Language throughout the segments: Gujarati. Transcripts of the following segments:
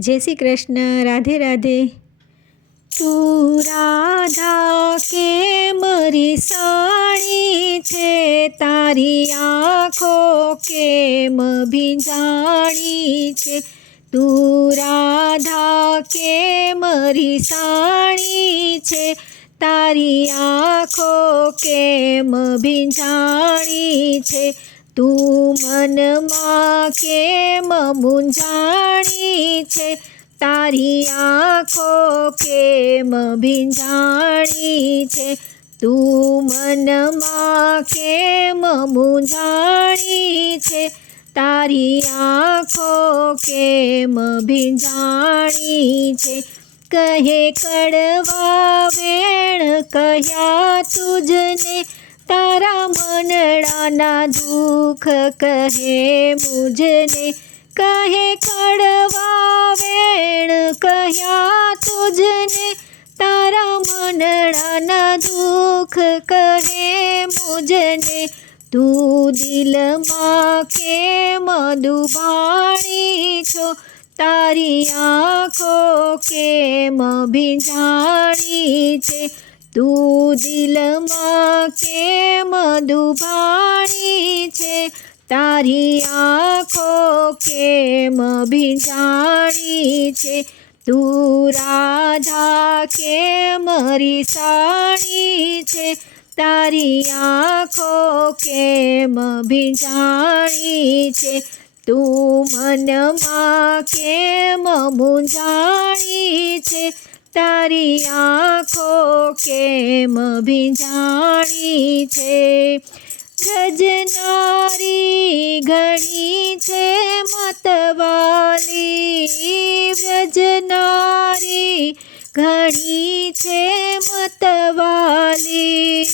જય શ્રી કૃષ્ણ, રાધે રાધે. તું રાધા કે મરી સાણી છે, તારી આંખો કેમ ભીંજાણી છે? તું રાધા કે મરી સાણી છે, તારી આંખો કેમ ભીંજાણી છે? તું મનમાં કેમ મૂંઝાણી છે? તારી આંખો કેમ ભીંજાણી છે? તું મનમાં કેમ મૂંઝાણી છે? તારી આંખો કેમ ભીંજાણી છે? કહે કડવા વેણ કહ્યા તુજને તારા મનડાના દુઃખ કહે મુજને, કહે કડવા વેણ કહ્યા તુજને, તારા મનડાના દુઃખ કહે મુજને, તું દિલમાં કેમ દુભાણી છો? તારી આંખો કેમ ભીંજાણી છે? તું દિલમાં કેમ દુભાણી છે? તારી આંખો કેમ ભીંજાણી છે? તું રાધા કેમ રીસાણી છે? તારી આંખો કેમ ભીંજાણી છે? તું મનમાં કેમ મૂંઝાણી છે? તારી આંખો કેમ ભીંજાણી છે? વ્રજનારી ઘણી છે મતવાલી. વ્રજનારી ઘણી છે મતવાલી.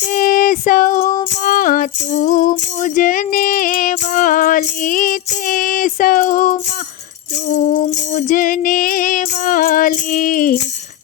તે સૌમાં તું મુજને વાલી. તે સૌમાં તું મુજને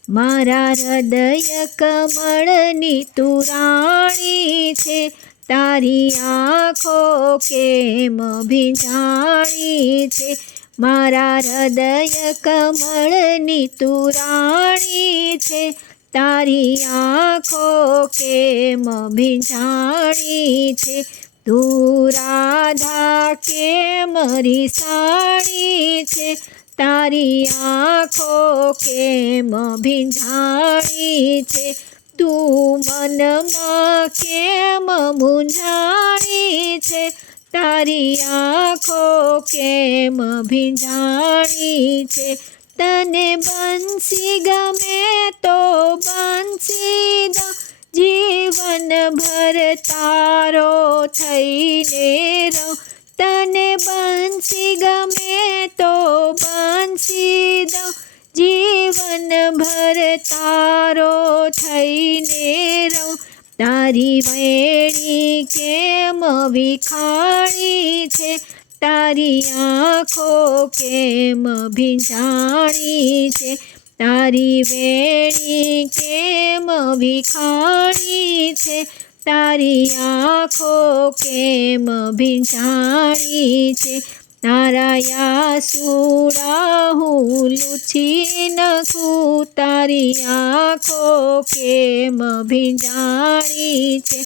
મારા હૃદય કમળની તુરાણી છે, તારી આંખો કેમ ભીંજાણી છે? મારા હૃદય કમળની તુરાણી છે, તારી આંખો કેમ ભીંજાણી છે? તું રાધા કેમ રિસાણી છે? તારી આંખો કેમ ભીંજાણી છે? તું મનમાં કેમ મૂંઝાણી છે? તારી આંખો કેમ ભીંજાણી છે? તને બંસી ગમે તો બંસી દો જીવન ભર તારો થઈને રહો. તને બંસી ગમે તો બંસી દો જીવન ભર તારો થઈને રહો. તારી વેણી કેમ વિખાણી છે? તારી આંખો કેમ ભીંજાણી છે? તારી વેણી કેમ વિખાણી છે? તારી આંખો કેમ ભીંજાણી છે? તારા યાસુડા હું લૂછી નખું. તારી આંખો કેમ ભીંજાણી છે?